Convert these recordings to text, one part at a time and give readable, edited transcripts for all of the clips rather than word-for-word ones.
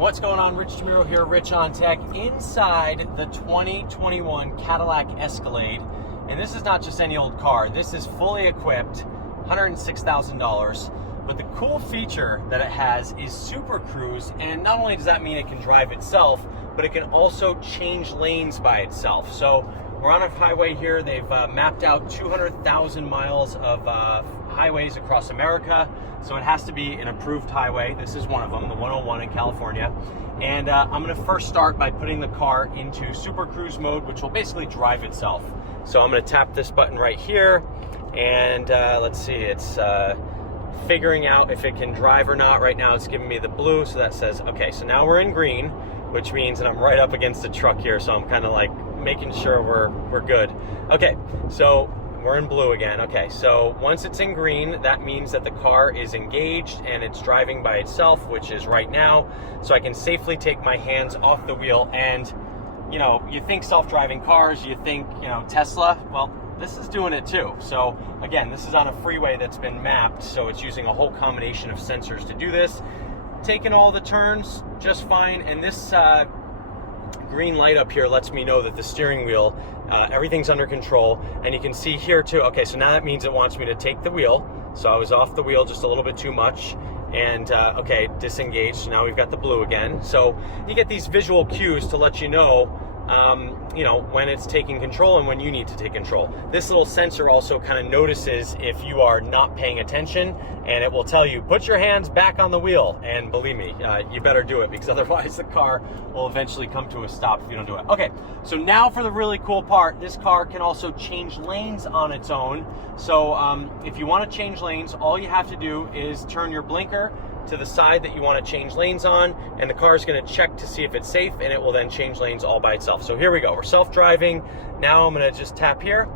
What's going on? Rich DeMuro here, Rich on Tech, inside the 2021 Cadillac Escalade. And this is not just any old car. This is fully equipped, $106,000. But the cool feature that it has is Super Cruise, and not only does that mean it can drive itself, but it can also change lanes by itself. So we're on a highway here. They've mapped out 200,000 miles of highways across America. So it has to be an approved highway. This is one of them, the 101 in California. And I'm gonna first start by putting the car into Super Cruise mode, which will basically drive itself. So I'm gonna tap this button right here, and let's see, it's figuring out if it can drive or not. Right now it's giving me the blue, so that says, okay, so now we're in green, which means that I'm right up against the truck here, so I'm kind of like making sure we're good. Okay, so we're in blue again. Okay, so once it's in green, that means that the car is engaged and it's driving by itself, which is right now. So I can safely take my hands off the wheel. And, you know, you think self-driving cars, you think, you know, Tesla, well, this is doing it too. So again, this is on a freeway that's been mapped, so it's using a whole combination of sensors to do this. Taking all the turns just fine, and this green light up here lets me know that the steering wheel, everything's under control. And you can see here too, okay, so now that means it wants me to take the wheel. So I was off the wheel just a little bit too much, and okay, disengaged. So now we've got the blue again. So you get these visual cues to let you know when it's taking control and when you need to take control. This little sensor also kind of notices if you are not paying attention, and it will tell you, put your hands back on the wheel. And believe me, you better do it, because otherwise the car will eventually come to a stop if you don't do it. Okay, so now for the really cool part. This car can also change lanes on its own. So if you want to change lanes, all you have to do is turn your blinker to the side that you want to change lanes on, and the car is going to check to see if it's safe, and it will then change lanes all by itself. So here we go, we're self-driving. Now I'm going to just tap here,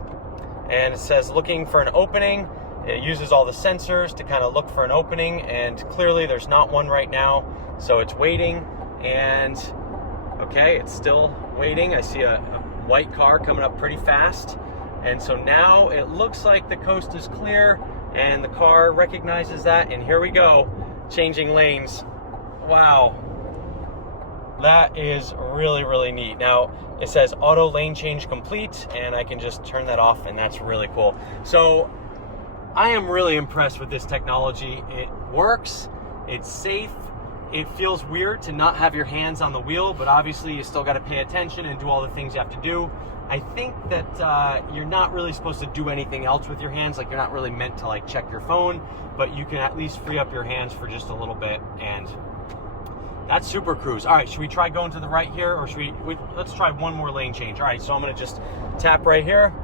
and it says looking for an opening. It uses all the sensors to kind of look for an opening, and clearly there's not one right now, so it's waiting. And okay, it's still waiting. I see a white car coming up pretty fast, and so now it looks like the coast is clear, and the car recognizes that, and here we go. Changing lanes. Wow, that is really, really neat. Now it says auto lane change complete, and I can just turn that off, and that's really cool. So I am really impressed with this technology. It works, it's safe. It feels weird to not have your hands on the wheel, but obviously you still got to pay attention and do all the things you have to do. I think that you're not really supposed to do anything else with your hands. Like, you're not really meant to like check your phone, but you can at least free up your hands for just a little bit. And that's Super Cruise. All right, should we try going to the right here, or should let's try one more lane change. All right, so I'm gonna just tap right here,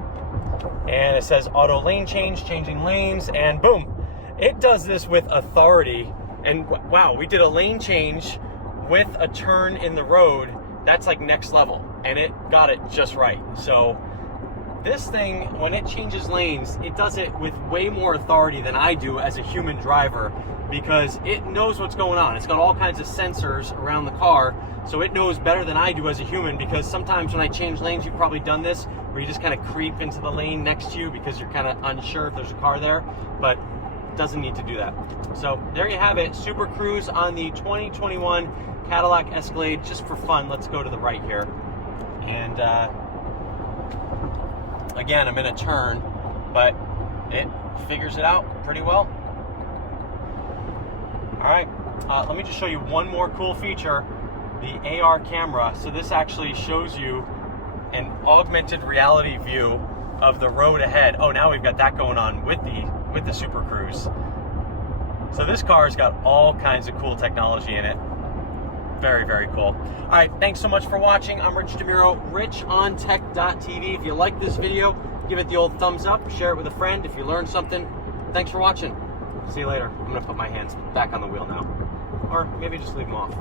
and it says auto lane change, changing lanes, and boom, it does this with authority. And wow, we did a lane change with a turn in the road. That's like next level, and it got it just right. So this thing, when it changes lanes, it does it with way more authority than I do as a human driver, because it knows what's going on. It's got all kinds of sensors around the car, so it knows better than I do as a human. Because sometimes when I change lanes, you've probably done this, where you just kind of creep into the lane next to you because you're kind of unsure if there's a car there, but it doesn't need to do that. So there you have it, Super Cruise on the 2021 Cadillac Escalade. Just for fun, let's go to the right here. And again, I'm in a turn, but it figures it out pretty well. All right, let me just show you one more cool feature, the AR camera. So this actually shows you an augmented reality view of the road ahead. Oh, now we've got that going on with the Super Cruise. So this car's got all kinds of cool technology in it. Very, very cool. All right, thanks so much for watching. I'm Rich DeMuro, richontech.tv. If you like this video, give it the old thumbs up, share it with a friend if you learned something. Thanks for watching. See you later. I'm gonna put my hands back on the wheel now. Or maybe just leave them off.